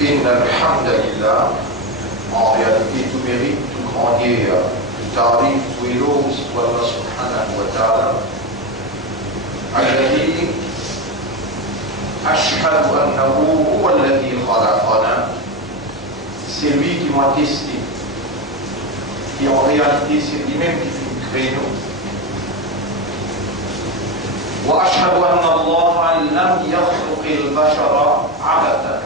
إن الحمد لله en réalité tout mérite, tout grandier, tout tarif, tout éloge pour Allah subhanahu wa ta'ala الذي أشهد أنه هو الذي خلقنا. C'est lui qui m'a testé, qui en réalité c'est lui-même qui nous crée nous. وأشهد أن الله لم يخلق البشر عبثا.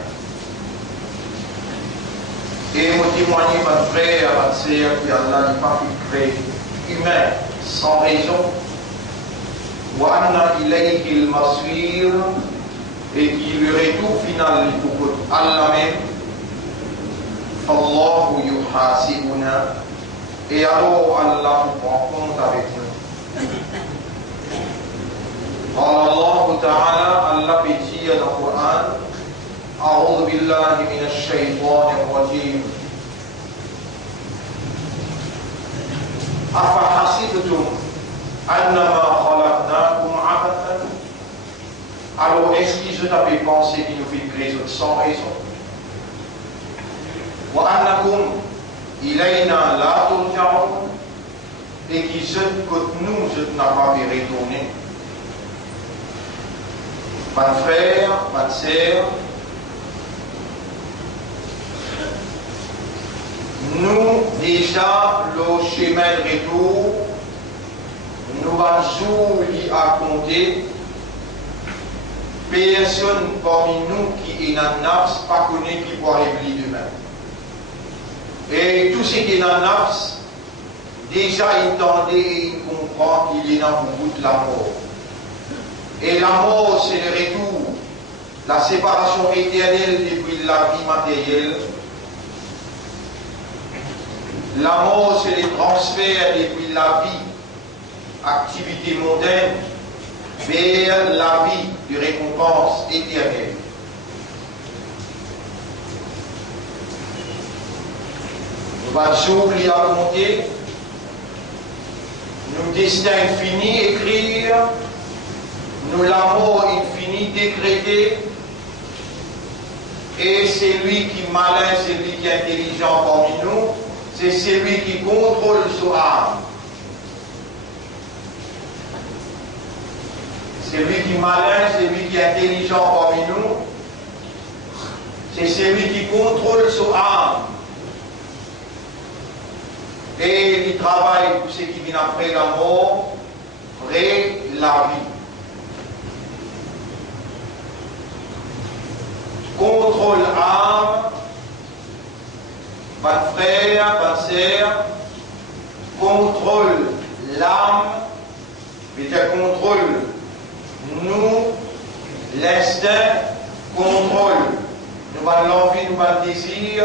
Et vous témoignez, votre frère, votre sœur, qu'Allah n'est pas fait humain sans raison. وأن إليه المصير, et qui le retour final pour Allah même. فالله يحاسبنا, et alors Allah nous prend compte avec nous. قال الله تعالى, Allah dit dans le Coran, أعوذ بالله من الشيطان الرجيم أفحسبتم أنما خلقناكم عبثا. Alors est-ce que je t'avais pensé qu'il nous fait créer sans raison? وأنكم إلينا لا ترجعون, et qui je que nous je n'ai pas vu retourner. Mon frère, ma sœur, nous déjà le chemin de retour, nous allons à compter. Personne parmi nous qui est dans le nafs pas connaît qui pourra les demain. Et tout ce qui est dans le nafs, déjà il entendait et il comprend qu'il est dans le bout de la mort. Et la mort, c'est le retour, la séparation éternelle depuis la vie matérielle. La mort, c'est le transfert depuis la vie, activité mondaine, vers la vie de récompense éternelle. Nous allons lui raconter, nous destin infini écrire, nous l'amour infini décrété, et c'est lui qui est malin, c'est lui qui est intelligent parmi nous, c'est celui qui contrôle son âme. C'est lui qui est malin, c'est lui qui est intelligent parmi nous, c'est celui qui contrôle son âme. Et il travaille pour ce qui vient après la mort, après la vie. Contrôle âme, votre frère, votre sœur, contrôle l'âme, mais tu contrôle nous, l'instinct, contrôle, nous avons l'envie, nous avons le désir,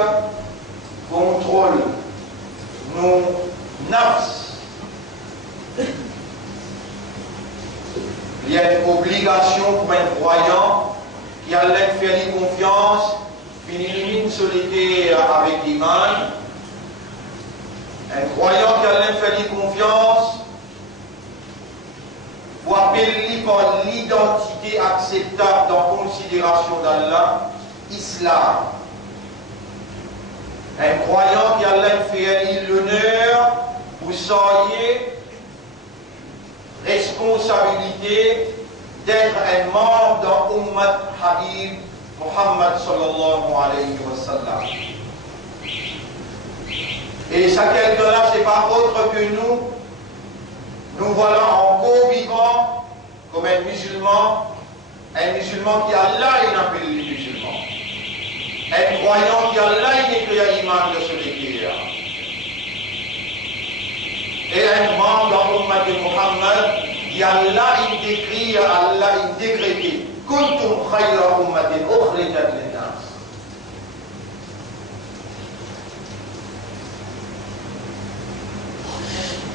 contrôle nous, nafs. Il y a une obligation pour un croyant qui a l'air de faire confiance, finit une solitaire avec l'imam. Un croyant qui a l'air de faire confiance, pour appeler par l'identité acceptable dans considération d'Allah, islam. Un croyant qui a l'air de faire l'honneur, vous seriez responsabilité d'être un membre dans Ummat Habib Muhammad sallallahu alayhi wa sallam. Et ça, quelqu'un-là, c'est pas autre que nous voilà en co-vivant comme un musulman qui Allah il appelle les musulmans. Un croyant qui Allah il écrit à l'imam de ce l'écrire. Et un membre dans l'Ummat de Muhammad qui Allah il décrit, Allah il décrète. Kuntum khayra ummatin ukhrijat lin-nas.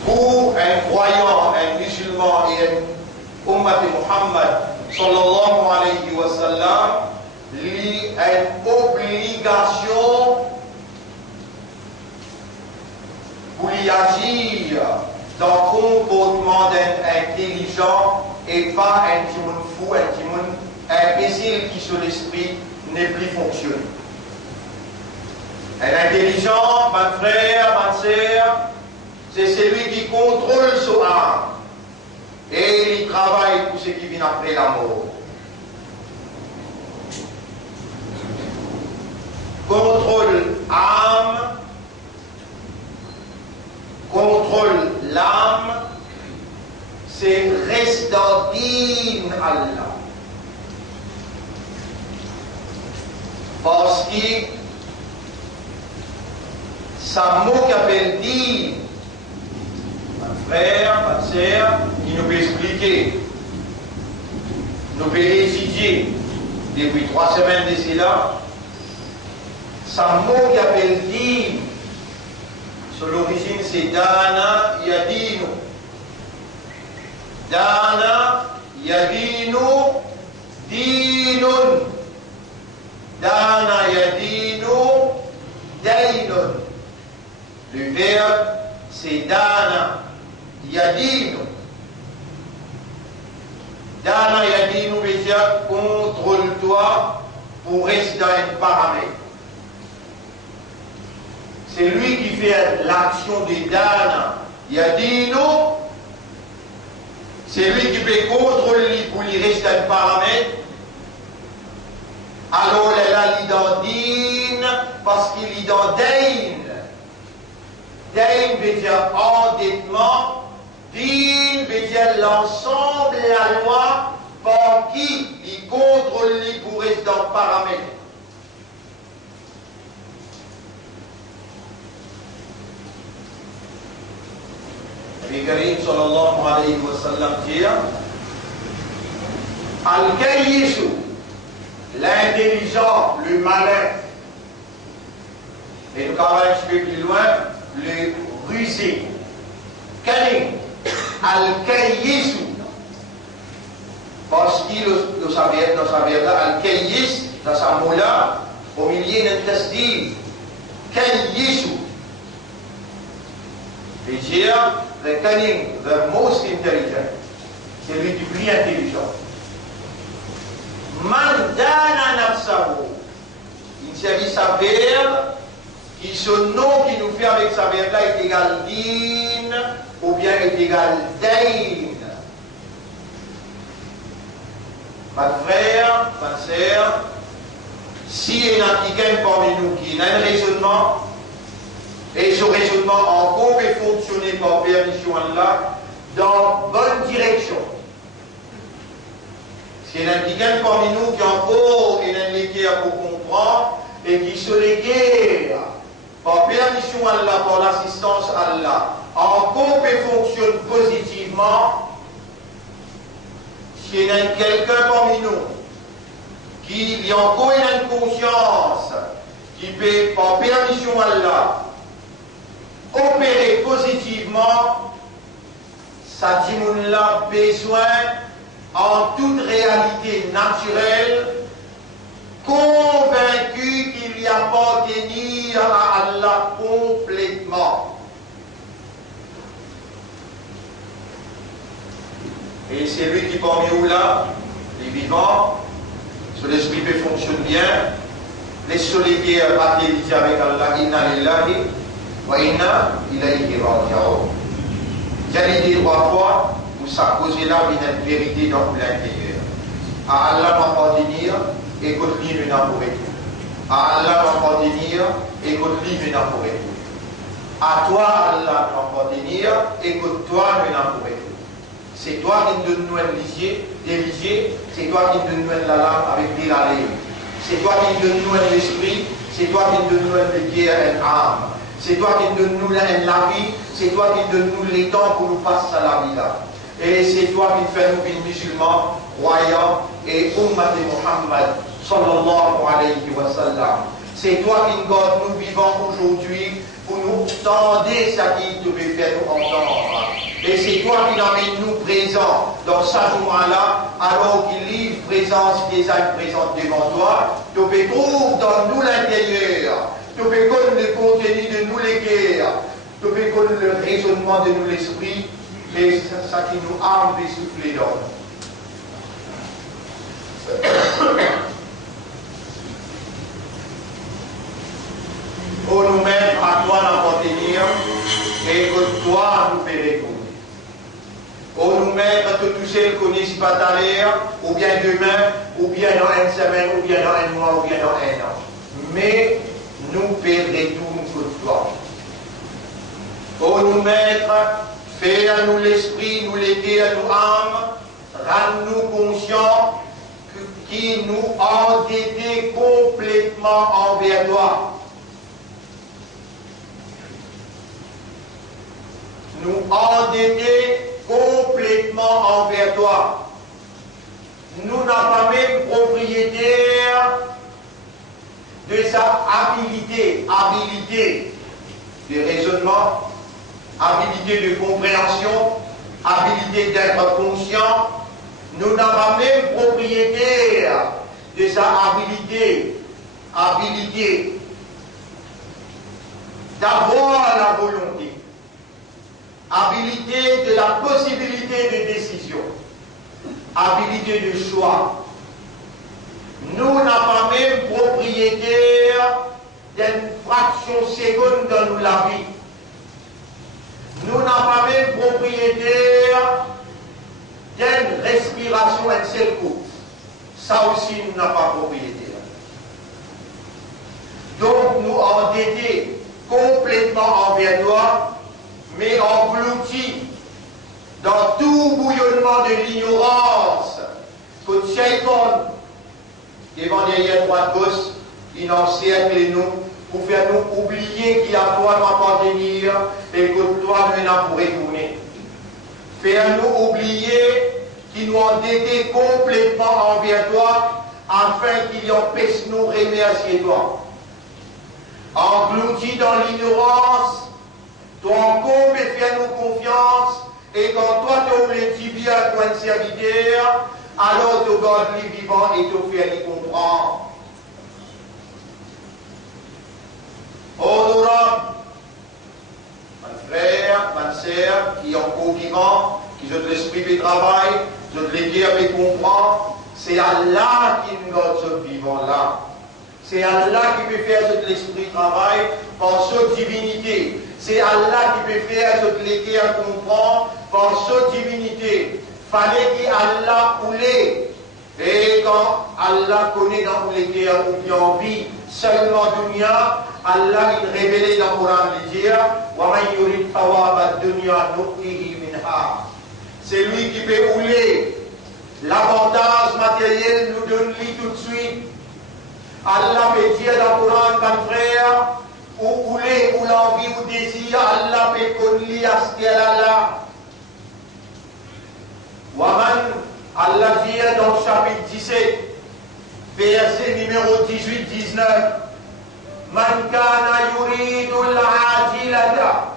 Pour un croyant, un musulman et un ummat de Muhammad sallallahu alayhi wa sallam, il y a une obligation pour y agir dans le comportement d'un intelligent et pas un timoun fou, un timoun imbécile qui sur l'esprit n'est plus fonctionné. L'intelligent, mon frère, ma sœur, c'est celui qui contrôle son âme. Et il travaille pour ce qui vient après la mort. Contrôle âme, contrôle l'âme, c'est restantine Allah. Parce que ça mot qu'appelle dire, mon frère, ma sœur, qui nous peut expliquer, nous peut étudier depuis 3 semaines d'ici là, ça mot qu'appelle dire, sur l'origine c'est Dana Yadinu. Dana Yadinu Dinun. Dana Yadinu Dainun. Le verbe c'est Dana Yadinu. Dana Yadinu veut dire contrôle-toi pour rester dans un paramètre. C'est lui qui fait l'action de Dana Yadinu. C'est lui qui peut contrôler pour lui rester un paramètre. Alors elle a l'identine parce qu'il est dans Dain. Dain veut dire endettement. Din veut dire l'ensemble, la loi par qui il contrôle lui pour rester dans le paramètre. Le Karim sallallahu alayhi wa sallam dit Al-Kayyisu, l'intelligent, le malin, et nous allons un petit peu plus loin, le rusé. Karim, Al-Kayyisu, parce qu'il dans sa verbe Al-Kayyis, dans sa moula, au milieu d'un tasdid, Kayyisu. Et dire, le cunning, the most intelligent, c'est lui du plus intelligent. Man dana nafsahu, il s'agit sa verbe, qui ce nom qui nous fait avec sa verbe là est égal din, ou bien est égal dain. Ma frère, ma sœur, si il y a quelqu'un parmi nous qui a un raisonnement, et ce raisonnement encore peut fonctionner par permission Allah dans bonne direction. S'il y a quelqu'un parmi nous qui encore est un équerre pour comprendre et qui se l'équerre par permission Allah, par l'assistance Allah, encore peut fonctionner positivement. S'il y a quelqu'un parmi nous qui a encore une conscience qui peut par permission Allah opérer positivement, ça dit qu'on a besoin en toute réalité naturelle, convaincu qu'il y appartenir à Allah complètement. Et c'est lui qui parmi nous là, les vivants, sur l'esprit peut fonctionner bien, les solidaires partagés avec Allah, inna lillahi wa inna ilayhi raji'un. J'ai dit 3 fois, où ça cause là une vérité dans l'intérieur. À Allah m'appartenir, écoute-lui maintenant pour tout. À Allah m'appartenir, écoute-lui maintenant pour tout. À toi Allah m'appartenir, écoute-toi maintenant pour tout. C'est toi qui nous donnes l'élisier, c'est toi qui nous donnes la langue avec des lalés. C'est toi qui nous donnes l'esprit, c'est toi qui nous donnes le cœur et l'âme. C'est toi qui nous donnes la vie, c'est toi qui nous donnes les temps pour nous passer à la vie là. Et c'est toi qui fais nous musulmans, croyants et ummat de Muhammad sallallahu alayhi wa sallam. C'est toi qui nous vivons aujourd'hui pour nous tendre ce qui devait faire nous entendre. Et c'est toi qui l'emmènes nous présents dans ce jour-là, alors qu'il livre présence des âmes présentes devant toi. Tu peux trouver dans nous l'intérieur. Tu peux connaître le contenu de nous les guerres. Tu peux connaître le raisonnement de nous l'esprit. Et c'est ça qui nous arme de souffler dans nous. le connaît si pas à l'air, ou bien demain, ou bien dans une semaine, ou bien dans un mois, ou bien dans un an. Mais nous perdrons tout une fois. Pour nous mettre, faire à nous l'esprit, nous l'aider à nous âmes, rendre-nous conscients qui nous endettés complètement envers toi. Nous endettés complètement envers toi. Nous n'avons pas même propriétaire de sa habilité de raisonnement, habilité de compréhension, habilité d'être conscient. Nous n'avons pas même propriétaire de sa habilité d'avoir la volonté, habilité de la possibilité de décision, habilité de choix. Nous n'avons pas même propriétaire d'une fraction seconde dans la vie. Nous n'avons pas même propriétaire d'une respiration un seul coup. Ça aussi, nous n'avons pas propriétaire. Donc, nous endettés complètement envers toi, mais engloutis dans tout bouillonnement de l'ignorance que Shaitan, devant derrière droite gauche, il encercle nous pour faire nous oublier qu'il y a toi d'appartenir et que toi maintenant pour retourner. Faire nous oublier qu'il nous endettés complètement envers toi afin qu'il empêche nous remercier toi. Engloutis dans l'ignorance, toi encore mais fais-nous confiance et quand toi tu oublies bien toi un serviteur, alors tu gardes les vivants et tu fais les comprendre. Honorable, mon frère, ma sœur, qui est encore vivant, qui ont l'esprit de travail, qui ont l'équerre de comprendre, c'est Allah qui nous garde ce vivant-là. C'est Allah qui peut faire ce l'esprit de travail par sa divinité. C'est Allah qui peut faire ce l'équerre comprendre par sa divinité. Fallait qu'Allah oulait. Et quand Allah connaît dans l'équerre ou bien en vie, seulement dunya, Allah il révélé dans le Coran de dire c'est lui qui peut ouler. L'avantage matériel nous donne-lui tout de suite. Allah peut dire dans le Coran, mon frère, ou ouler, ou l'envie, ou désir, Allah peut connaître à ce qu'elle a là. Waman, Allah dit dans le chapitre 17, verset numéro 18-19, Man kana yuridu al-ajilata.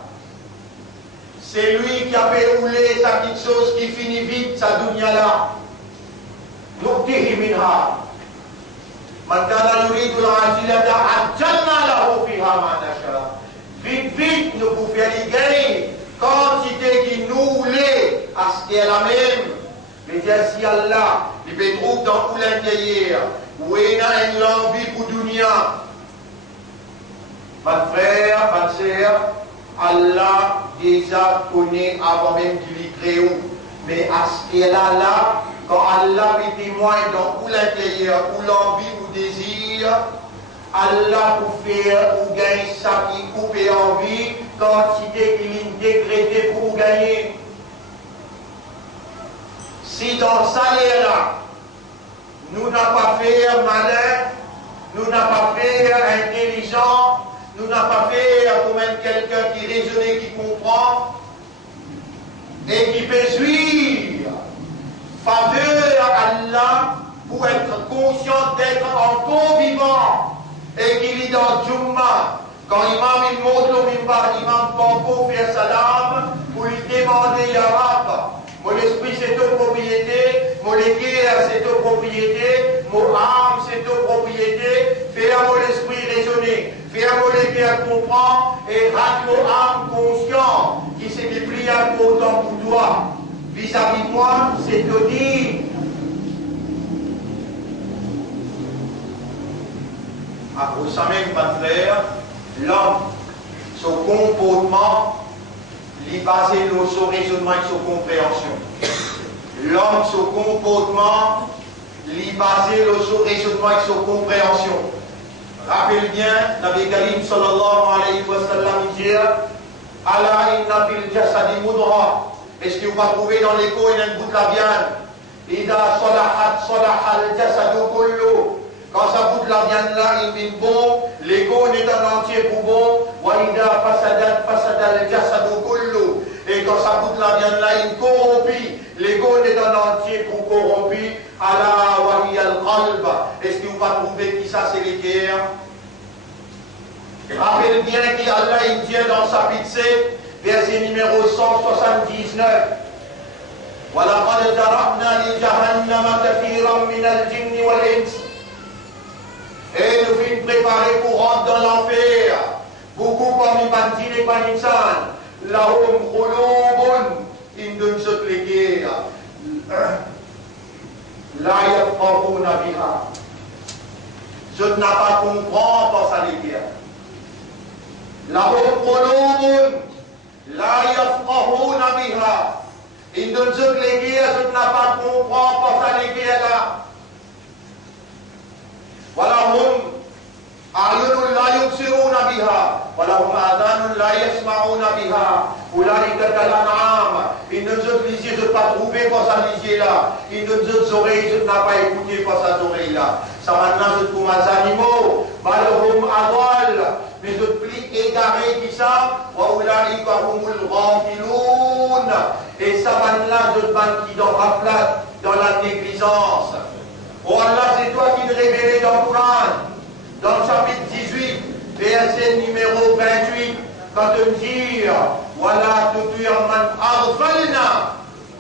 C'est lui qui a fait rouler sa petite chose qui finit vite, sa dunya là. Nu'tihi minha. Man kana yuridu al-ajilata ajjalna lahu fiha ma nasha. Vite, vite, nous pouvons faire les gains. Quantité qui nous voulait à ce qu'elle a même. Mais si Allah, il peut trouver dans tout l'intérieur, où il a une envie pour dunya. Mon frère, ma sœur, Allah déjà connaît avant même qu'il y crée. Mais à ce qu'elle a là, quand Allah est témoin dans tout l'intérieur, ou l'envie ou désir, Allah pour faire ou gagner ça qui coupe et envie, quantité qu'il est décrété pour gagner. Si dans ce salaire-là, nous n'avons pas fait malin, nous n'avons pas fait intelligent, nous n'avons pas fait comme quelqu'un qui raisonne, qui comprend, et qui peut suivre faveur à Allah pour être conscient d'être encore vivant, et qu'il est dans Jumma. Quand l'imam il monte le mimbar, l'imam Pampo fait salam pour lui demander Ya Rab, mon esprit c'est ta propriété, mon équerre c'est ta propriété, mon âme c'est ta propriété, fais à mon esprit raisonner, fais à mon équerre comprendre et rate mon âme conscient qui s'est déplié autant pour toi. Vis-à-vis de moi, c'est te dire. À cause de même, mon frère, l'homme, son comportement, il est basé sur son raisonnement et son compréhension. l'homme, son comportement, l'y basé le son raisonnement et son compréhension. Rappelle bien, Nabi Karim sallallahu alayhi wa sallam dit Allah inna fil jasadi mudra. Est-ce que vous va trouver dans l'écho une bout de la viande? Ida salahat salaha al jasadu kullu. Quand ça bout de la viande là, il est bon, l'écho est en entier pour bon. Wa ida fasadat fasada al jasadu kullu. Et quand ça bout de la viande là, il corrompt. L'écho est en entier pour corrompu. Allah wa hiya al qalb. Est-ce que vous va trouver qui ça c'est les guerres? Rappelez bien qu'Allah il dit dans le chapitre 7, verset numéro 179. وَلَقَدْ ذَرَأْنَا لِجَهَنَّمَ كَثِيرًا مِنَ الْجِنِّ وَالْإِنسِ. Et nous finissons préparer pour rentrer dans l'enfer. Beaucoup parmi bandits et panisans. لَهُمْ قُلُوبٌ إِنْ دُنْسُتْ لِكِيرًا لَا يَفْقَهُونَ بِهَا. Je n'ai pas compris pour ça les guerres. لهم قلوب لا يفقهون بها. Ils ne se léguent, je n'ai pas compris pour ça les guerres là. ولهم أعين لا يبصرون بها ولهم آذان لا يسمعون بها أولئك كالأنعام. Ils ne se lisent, je n'ai pas trouvé pour ça les là. Ils ne se oreilles, je n'ai pas écouté pour ça oreilles là. Ça maintenant je trouve les animaux. Balhum adol. Mais je plie égaré qui ça. وأولئك هم الغافلون. Et ça maintenant je demande qui dans la plate, dans la négligence. Oh Allah, c'est toi qui le révélais dans le Coran. Dans le chapitre 18, verset numéro 28, quand on dit voilà, tout man arfalna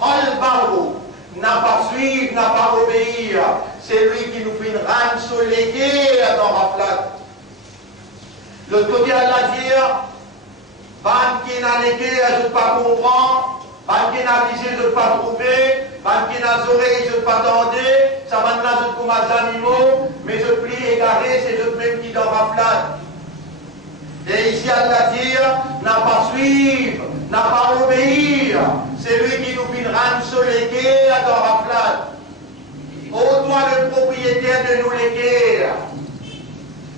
qalbahu, n'a pas suivre, n'a pas obéir, c'est lui qui nous fait une rame soléguée dans la plate. L'autre côté, Allah dit ban qui n'a légué, je ne pas comprendre, ban qui n'a visé, je ne pas trouver, ban qui n'a oreilles, je ne pas tendre, ça maintenant je trouve mes animaux, mais je plie égaré, c'est le même qui dans ma plate. Et ici Allah dit, n'a pas suivre, n'a pas obéir, c'est lui qui nous fait une rame soléguée dans la plate. Ô toi le propriétaire de nous léguer,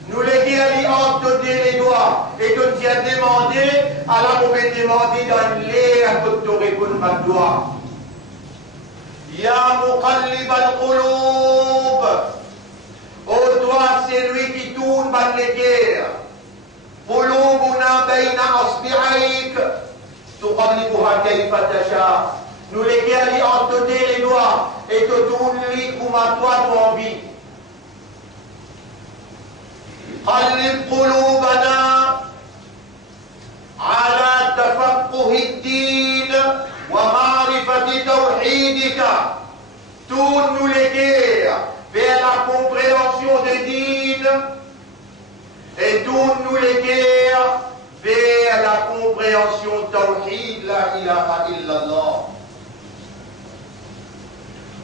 nous léguer à lui ordonner les doigts, et que tu as demandé, alors on va demander dans l'air que tu aurais connu ma doigt. Ya muqallib al-qulub. Oh toi, c'est lui qui tourne par les guerres. Qulubuna bayna asbi'aik. Tuqallibuha kayfa tasha. Nous les guerres lui ordonner les doigts et que tourne-lui comme à toi tu as envie. قلب قلوبنا على تفقه الدين ومعرفة توحيدك. Tourne-nous les guerres vers la compréhension des dînes et tourne-nous les guerres vers la compréhension tawhid la ilaha illallah.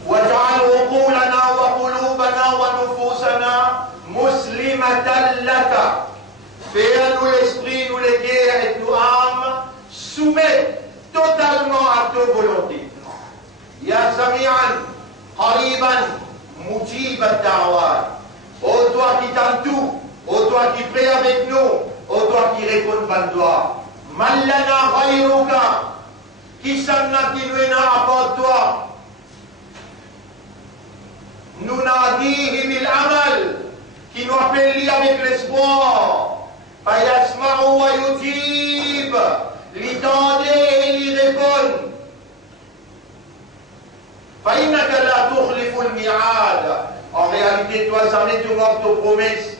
واجعل عقولنا وقلوبنا ونفوسنا مسلمة لك. Fais-nous l'esprit, nous les guerres et nos âmes soumettre totalement à ta volonté. Ya Sami'an, Qariban, Mujib ad-Da'wat. Ô toi qui t'entoure, ô toi qui prie avec nous, ô toi qui réponds par toi. Mallana ghayruka, qui s'en qui nous à part toi. Nous nadihi bil amal, qui nous appelle avec l'espoir. Fayasma'u wa yujib, l'y tendez et l'y répond. Fa'innaka la tukhlifu al-mi'ad. En réalité, toi, jamais tu manques tes promesses.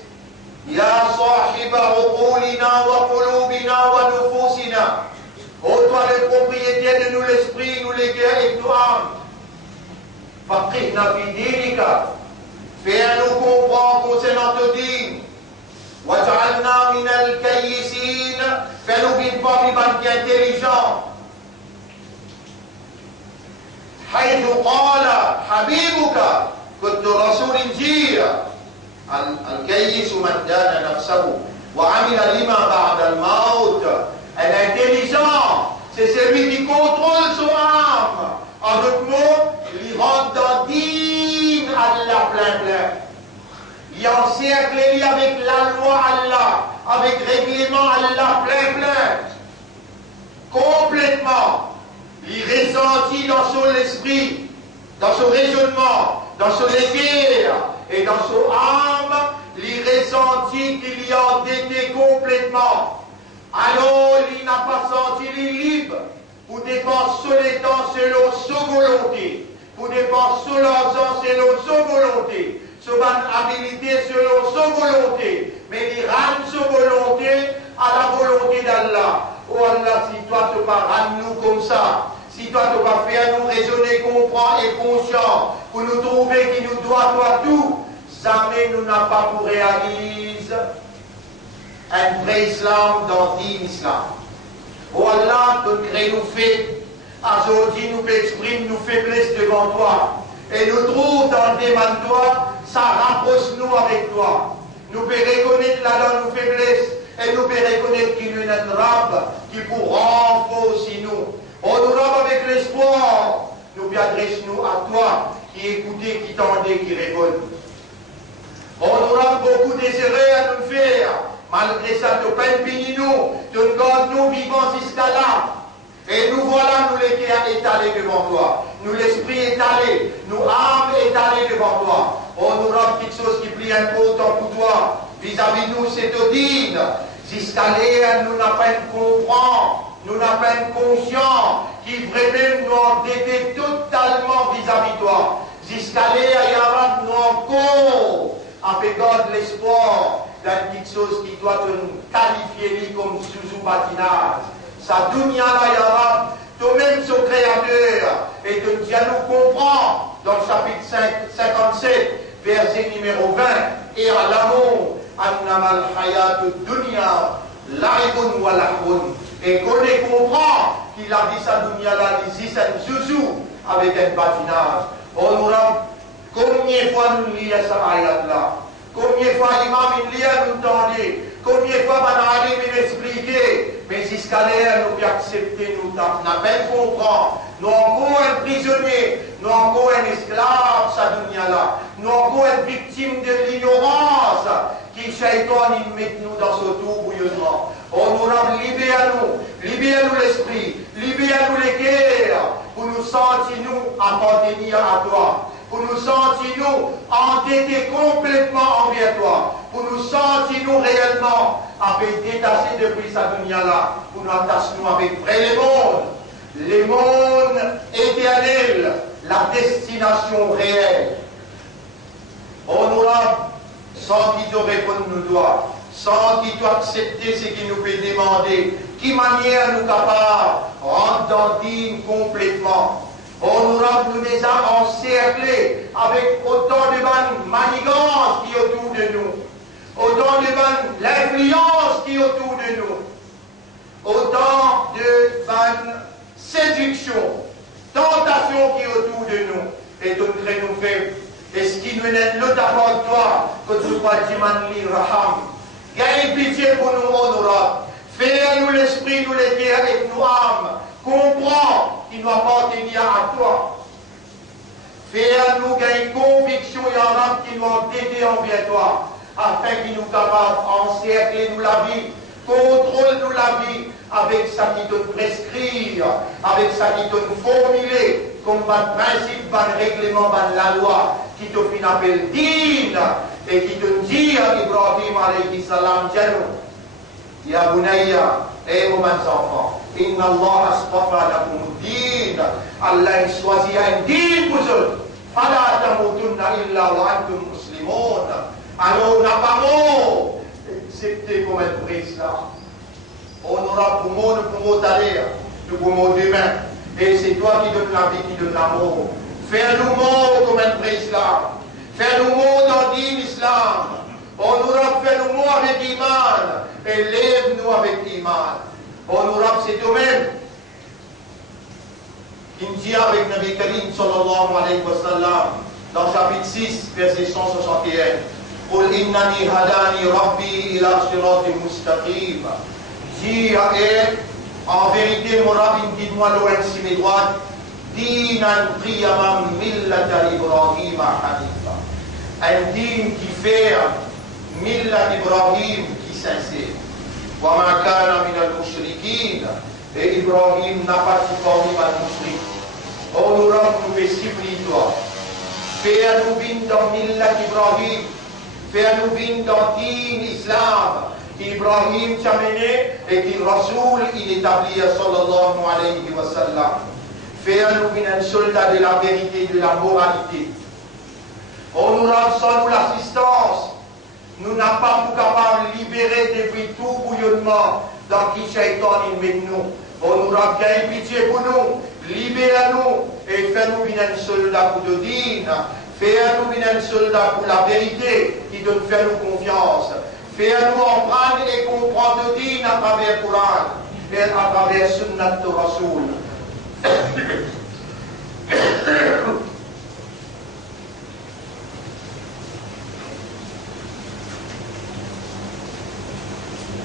Ya sahiba uqulina wa qulubina wa nufusina. Ô toi, le propriétaire de nous l'esprit, nous les guerres et nous âmes. Faqihna fi dinika. Fais-nous comprendre concernant te dîme. Waj'alna min al-kayyisin. Fais-nous une parmi qui est intelligent. حيث قال حبيبك كنت رسول جير الكيس من دان نفسه وعمل لما بعد الموت. L'intelligent, c'est celui qui contrôle son âme. En d'autres mots, il rentre dans din Allah plein. Il encercle avec la loi Allah, avec règlement Allah plein. Complètement. Il ressentit dans son esprit, dans son raisonnement, dans son éther et dans son âme, il ressentit qu'il y a endetté complètement. Alors il n'a pas senti libre pour dépenser les temps selon sa volonté, pour dépenser l'argent selon sa volonté, son habilité selon sa volonté, mais il rend sa volonté à la volonté d'Allah. Oh Allah, si toi tu vas rendre nous comme ça, si toi tu vas faire nous raisonner, comprendre et conscient, pour nous trouver qui nous doit toi tout, jamais nous n'a pas pour réaliser un vrai islam dans l'islam. Oh Allah, tu crées nous fait, aujourd'hui nous exprime nos faiblesses devant toi, et nous trouvons dans des mains de toi, ça rapproche nous avec toi. Nous pouvons reconnaître là dans nos faiblesses, et nous pouvons reconnaître qu'il y a une rab qui pour renforcer nous. On nous rend avec l'espoir, nous pouvons adresser nous à toi, qui écoutez, qui tendez, qui récolte. On nous rend beaucoup désiré à nous faire. Malgré ça, tu peines béni nous, tu nous gardes nous vivants jusqu'à là. Et nous voilà, nous les cœurs étalés devant toi. Nous l'esprit étalé, nous âmes étalées devant toi. On nous rend quelque chose qui est plus important pour toi. Vis-à-vis nous, c'est Odine. Jusqu'à là, nous n'avons pas comprendre, nous n'avons pas conscience qui vraiment nous endettés totalement vis-à-vis toi. Jusqu'à là, il y aura nous encore avec God l'espoir dans quelque chose qui doit te qualifier comme sous-batinage. Sa dunya là, il y aura toi-même son créateur et tu nous comprends dans le chapitre 57, verset numéro 20, et à l'amour, annamal hayatu dunya laibun wa lahun. Et qu'on les comprend qu'il a dit sa dunya là, il dit un zouzou avec un patinage. On aura combien de fois nous lisons cette ayat là? Combien de fois l'imam il lit nous tendait? Combien de fois Ban Ali m'expliquait? Mais jusqu'à là, nous pouvons accepter, nous n'avons pas comprendre. Nous encore un prisonnier, nous encore un esclave, sa dunya là. Nous encore une victime de l'ignorance qui Shaitan il met nous dans ce tout bouillonnement. On nous rend libère nous l'esprit, libère nous les cœurs, pour nous sentir nous appartenir à toi. Pour nous sentir nous endettés complètement envers toi, pour nous sentir nous réellement avec détachés depuis sa dunya là, pour nous attacher nous avec vrai les mondes éternels, la destination réelle. On nous a senti te répondre nous doit, senti te accepter ce qu'il nous peut demander, qui manière nous capables rendre dans digne complètement. On nous rend nous déjà encerclés avec autant de manigances qui est autour de nous, autant de l'influence qui est autour de nous, autant de séduction, tentation qui est autour de nous, et donc nous fait. Et ce qui nous est l'autre avant toi, que tu sois Jimanli Raham, gagne pitié pour nous, honorable. Fais-nous l'esprit, nous les cœurs et nous âmes. Comprends qu'il nous appartient à toi. Fais-nous gagner conviction et en âme qui nous ont aidé envers toi, afin qu'il nous capable encercler nous la vie, contrôle nous la vie, avec ça qui te prescrit, avec ça qui te formuler, comme un principe, un règlement, la loi, qui te fin appelle din, et qui te dit à Ibrahim alayhi salam, Ya Bunayya, et mes enfants, Inna Allah astafa lakum din, Allah choisit un din pour eux, Fala tamutunna illa wa antum muslimun. Alors, n'a pas mot, acceptez comme un prise là. On aura pour mot, pour mot d'aller, pour mot demain. Et c'est toi qui donnes la vie, qui donne l'amour. Fais-nous mort comme un prise là. Fais-nous mort dans l'islam. On aura fait nous mort avec iman. Et lève-nous avec iman. On aura, c'est toi-même. Qui me dit avec Nabi Karim sallallahu alayhi wa sallam, dans chapitre 6, verset 161. Qul innani hadani rabbi ila sirati mustaqim. Dis à elle, en vérité, mon Rabbi, dis-moi l'ONC mes droites, دينا قيما ملة إبراهيم حنيفا. Un dîme qui ferme, Millat Ibrahim qui s'insère. Wa ma kana min al-mushrikin. Et Ibrahim n'a pas supporté mal mushrik. Oh nous nous fait supplie-toi. Fais-nous vivre dans Millat Ibrahim. Fais-nous vivre dans Din Islam. Ibrahim t'a mené et qu'il Rasoul il établit sallallahu alayhi wa sallam. Fais-nous vivre un soldat de la vérité, de la moralité. On nous rend sans nous l'assistance. Nous n'avons pas pour capable de libérer depuis tout bouillonnement dans qui Shaitan il met nous. On nous rend bien pitié pour nous. Libère-nous et fais-nous venir un soldat pour le dîne. Fais-nous venir un soldat pour la vérité qui doit faire nous confiance. Fais-nous en prendre et comprendre le dîne à travers le Coran et à travers Sunnat de Rasoul.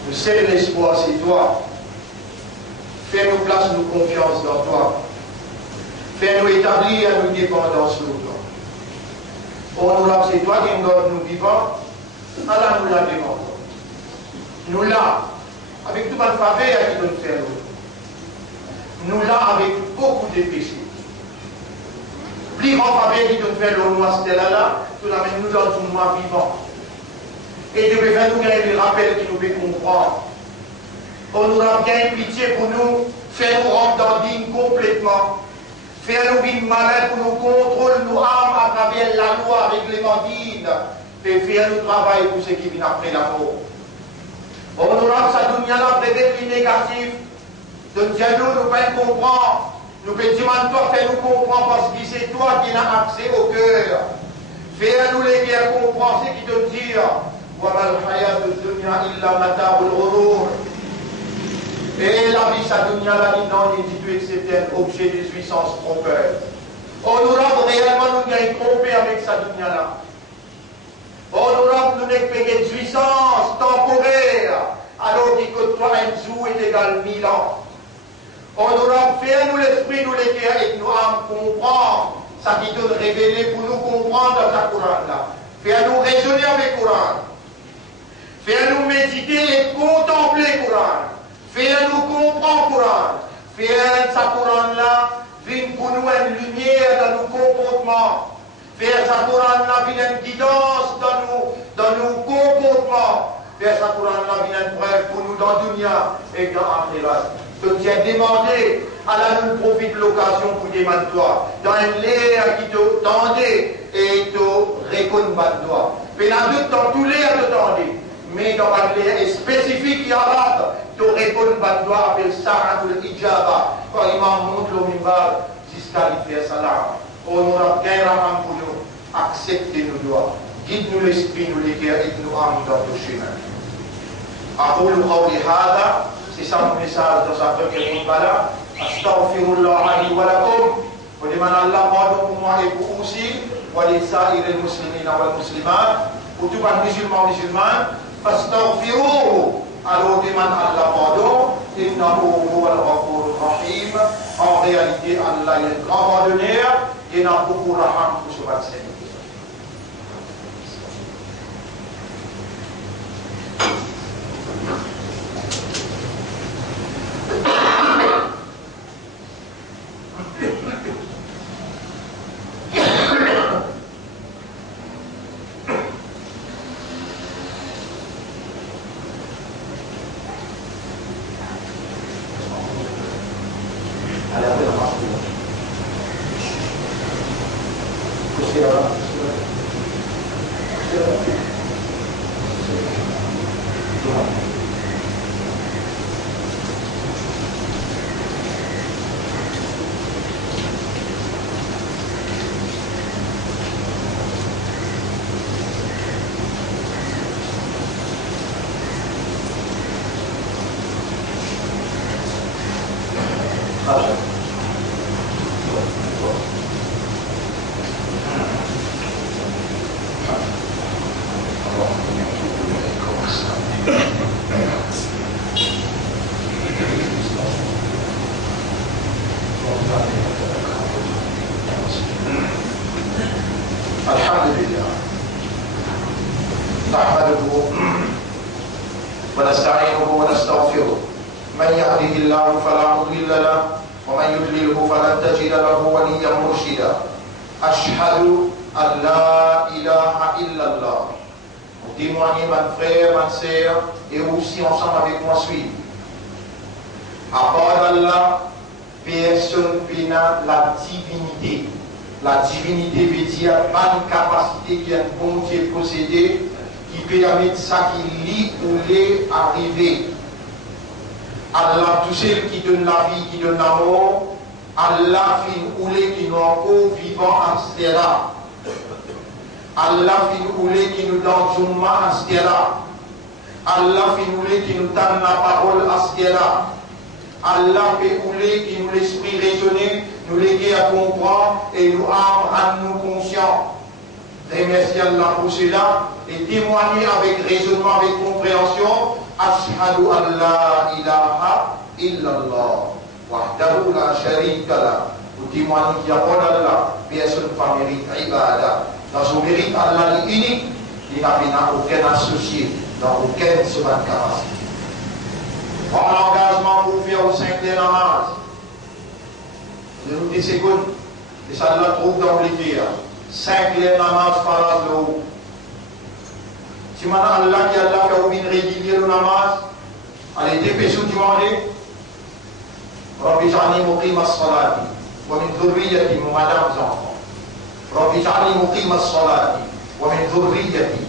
Le seul espoir, c'est toi. Fais-nous place, nous confiance dans toi. Fais-nous établir nous dépendance sur toi. Oh, nous c'est toi qui nous vivons. Allah nous la demande. Nous là, avec tout le faveur qui donne faire nous. Nous là, avec beaucoup de péchés. Plus grand faveur qui donne faire le noir, c'était là, tout la même nous dans un mois vivant. Et de faire nous gagner le rappel qui nous fait comprendre. On nous a bien pitié pour nous, faire nous rendre dans le digne complètement, faire nous vivre malin pour nous contrôler nos âmes à travers la loi, règlement digne, et faire nous travailler pour ceux qui viennent après la mort. On nous a ça nous là peut-être négatif, donc Dieu nous peut comprendre, nous peut demander toi, fais-nous comprendre parce que c'est toi qui as accès au cœur. Fais-nous les guerres comprendre ce qui te dit. وَمَا الْحَيَاةُ الدُّنْيَا إِلَّا مَتَاعُ الْغُرُورِ. Et la vie, sa dunya, la vie, non, il dit que c'est un objet de jouissance trompeur. On nous rend réellement, nous gagnons trompé avec sa dunya là. On nous rend, nous n'avons pas de jouissance temporaire, alors qu'il côtoie un jour est égal 1000 ans. On nous rend, faire nous l'esprit, nous les cœurs, et nous âmes comprendre, ça qui donne révéler pour nous comprendre dans sa Coran là. Faire nous raisonner avec le Coran. Fais-nous méditer et contempler le Coran. Fais-nous comprendre le Coran. Fais sa Coran là, vienne pour nous une lumière dans nos comportements. Fais sa Coran là, vienne une guidance dans nos comportements. Fais sa Coran là, vienne une preuve pour nous dans le dunya et dans l'akhirat. Donc j'ai demandé, Allah nous profite de l'occasion pour demander toi, dans un l'air qui te tendait et te reconnaît toi. Mais dans tous les airs te tendait. Mais dans un l'air spécifique qui arabe, te reconnaît toi, appelle Sa'atul Ijaba. Quand l'imam monte le mimbar, jusqu'à lui faire salam. On aura bien raham pour nous. Acceptez nos doigts. Guide-nous l'esprit, nous les cœurs et nous âmes dans le chemin. أقول قولي هذا c'est ça mon message dans sa première bala. Astaghfirullah li wa lakum. ولمن الله pardon pour moi et pour vous aussi. ولسائر المسلمين والمسلمات. Pour tous les musulmans et musulmanes. فاستغفروه. Alors demande Allah pardon. إنه هو الغفور الرحيم. En réalité, Allah est grand pardonneur. Il y en a beaucoup de raham pour ce vaccin. نحمده ونستعينه ونستغفره من يهده الله فلا مضل له ومن يضلله فلن تجد له وليا مرشدا أشهد أن لا إله إلا الله. Pour témoigner, mon frère, ma sœur, et aussi ensemble avec moi suivre. À part d'Allah, personne n'a la divinité. La divinité veut dire pas une capacité qui a une bon Dieu possédé, qui permet ça qui lit ou l'est arrivé. Allah, tout seul qui donne la vie, qui donne la mort, Allah fin oulé qui nous encore vivant en stella. Allah fin oulé qui nous donne Jumma en stella. Allah fin oulé qui nous donne la parole en stella. Allah fait oulé qui nous l'esprit raisonner, nous léguer à comprendre et nous rendre nous conscients. Remercier Allah pour cela et témoigner avec raisonnement, avec compréhension. Ashhadu an la ilaha illallah. Wahdahu la sharika lah. Pour témoigner qu'il n'y a pas d'Allah, personne ne mérite ibadah. Dans son mérite, Allah est unique. Il n'a aucun associé, dans aucune seconde capacité. Prends l'engagement pour faire au 5 des namaz. De nous 10 secondes. Et ça la trouve dans l'écrire. 5 les namaz faras le haut. Si maintenant Allah qui Allah fait une régulier le namaz, allez dépêchez-vous de demander. Rabbi ja'alni muqima as-salati wa min dhurriyyati, madame enfants. Rabbi ja'alni muqima as-salati wa min dhurriyyati.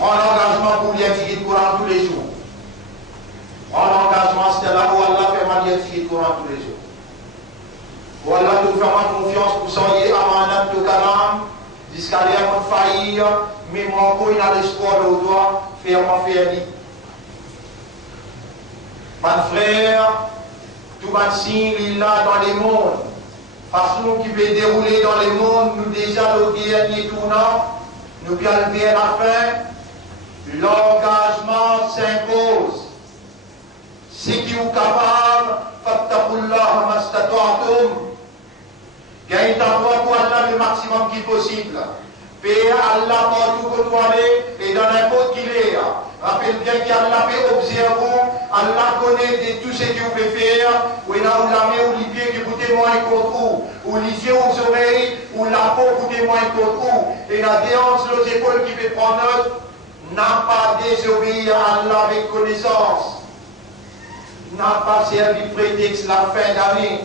Prends l'engagement pour lire le Coran tous les jours. Prends l'engagement, c'est là où Allah fait mal lire le Coran tous les jours. Où Allah te fait confiance pour soigner amanat de kalam, jusqu'à l'air de faillir, mais mon coup il a l'espoir de doigt, faire-moi faire dit. Mon frère, tout le signe il est là dans les mondes. Façon qui peut dérouler dans les mondes, nous déjà le dernier tournant, nous allons vers la fin. L'engagement s'impose. Ce qui est capable, fattakullah mastata'tum. Gagne ta voix pour Allah le maximum qui est possible. Paye Allah partout que tu allez et dans n'importe qui est. Rappelle bien qu'Allah peut observer, Allah connaît de tout ce que vous pouvez faire. Ou il a la main ou les pieds qui vous témoignent contre vous. Ou les yeux aux oreilles, ou la peau vous témoigne contre vous. Et la déhanse, les épaules qui peut prendre note. N'a pas désobéi à Allah avec connaissance, n'a pas servi de prétexte la fin d'année,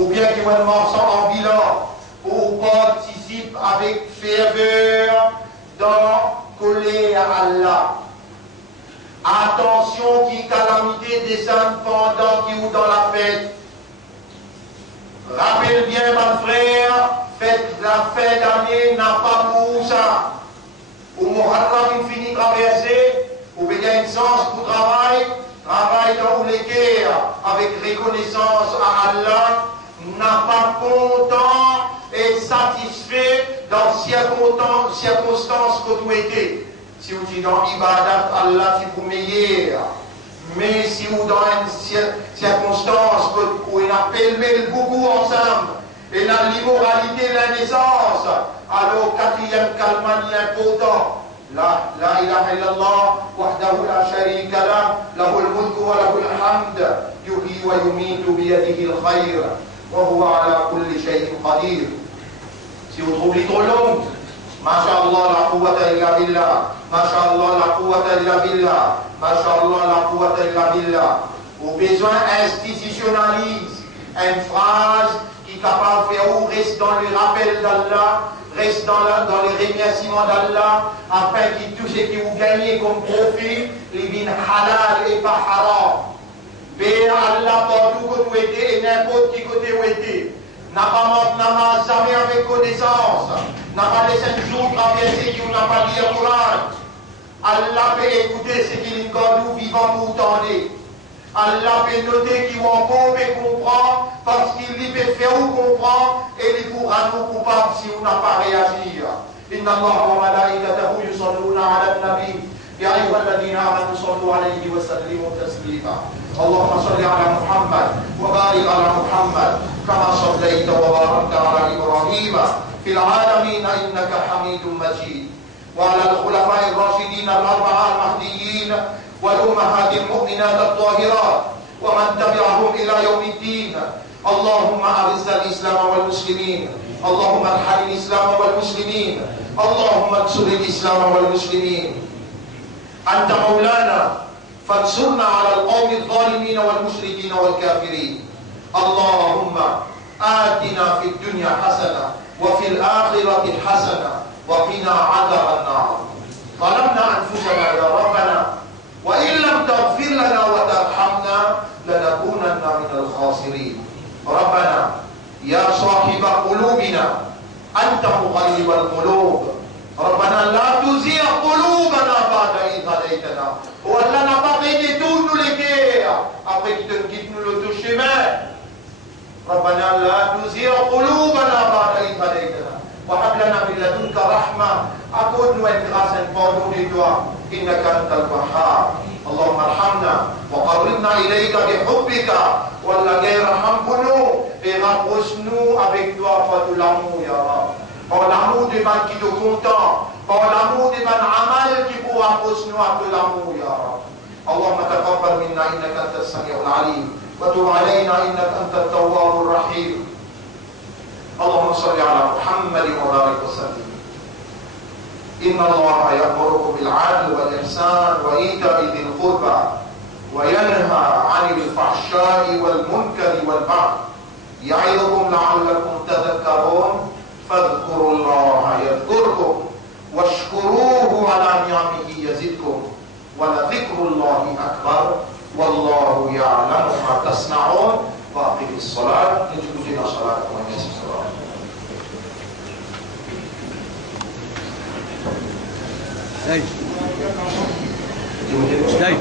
ou bien qu'il va ensemble en bilan, ou participe avec ferveur dans coller à Allah. Attention qui calamité descend pendant qui ou dans la fête. Rappelle bien, mon frère, fête la fin d'année n'a pas pour ça. Au Muharram finit traversé, ou bien une sens pour travail dans les guerres avec reconnaissance à Allah, n'a pas content et satisfait dans circonstances que vous étiez. Si vous dites dans Ibadat, Allah c'est pour meilleur. Mais si vous dans une circonstance où il appelle beaucoup ensemble, et dans l'immoralité de la naissance, alors quatrième calmant l'important. La ilaha illallah, wahdahu la sharika lah, lahul mulku wa lahul hamd, yuhyi wa yumitu biyadihi al-khayr, wa huwa ala kulli shay'in qadir. Si vous trouvez trop long, masha'Allah la quwwata illa billah, masha'Allah la quwwata illa billah, masha'Allah la quwwata illa billah. Au besoin institutionnalise une phrase qui est capable de faire ou reste dans le rappel d'Allah, reste dans les remerciements d'Allah, afin que tout ce que vous gagnez comme profit, les vins halal et pas haram. Père Allah partout que vous êtes et n'importe qui côté vous êtes. N'a pas jamais avec connaissance, n'a pas laissé un jour traverser qui vous n'a pas dit le Coran. Allah peut écouter ce qu'il nous vivant pour tendre. Allah peut noter qu'il va encore comprendre parce qu'il lui peut faire ou comprendre et il pourra nous coupables si on n'a pas réagi. Inna Allah wa malaikatahu yusalluna ala nabi ya ayyuhalladhina amanu sallu alayhi wa sallimu taslima. Allahumma salli ala Muhammad wa barik ala Muhammad kama sallaita wa barakta ala Ibrahim fil alamin innaka Hamidum Majid. وعلى الخلفاء الراشدين الأربعة المهديين والأمهات المؤمنات الطاهرات ومن تبعهم إلى يوم الدين. اللهم أعز الإسلام والمسلمين، اللهم ارحم الإسلام والمسلمين، اللهم انصر الإسلام والمسلمين. أنت مولانا فانصرنا على القوم الظالمين والمشركين والكافرين. اللهم آتنا في الدنيا حسنة وفي الآخرة حسنة وقنا عذاب النار. ظلمنا أنفسنا يا ربنا، وإن لم تغفر لنا وترحمنا لنكونن من الخاسرين. ربنا يا صاحب قلوبنا أنت مقلب القلوب، ربنا لا تزغ قلوبنا بعد إذ هديتنا. ولا n'a pas détourne les guerres après qu'il te quitte nous le chemin. ربنا لا تزغ قلوبنا بعد إذ هديتنا وهب لنا من لدنك رحمة. Accorde-nous une grâce, un pardon de toi, إنك أنت الوهاب. اللهم ارحمنا وقربنا إليك بحبك ولا غير رحمنا et rapproche-nous avec toi par de l'amour ya Rab, par l'amour des gens qui te content, par l'amour des gens amal qui pour rapprocher nous avec l'amour ya Rab. اللهم تقبل منا إنك أنت السميع العليم وتب علينا إنك أنت التواب الرحيم. اللهم صل على محمد وبارك وسلم. إن الله يأمركم بالعدل والإحسان وإيتاء ذي القربى وينهى عن الفحشاء والمنكر والبغي يعظكم لعلكم تذكرون. فاذكروا الله يذكركم واشكروه على نعمه يزدكم ولذكر الله أكبر والله يعلم ما تصنعون. وأقم الصلاة لتؤتنا صلاة ونصف الصلاة. Stay. Stay.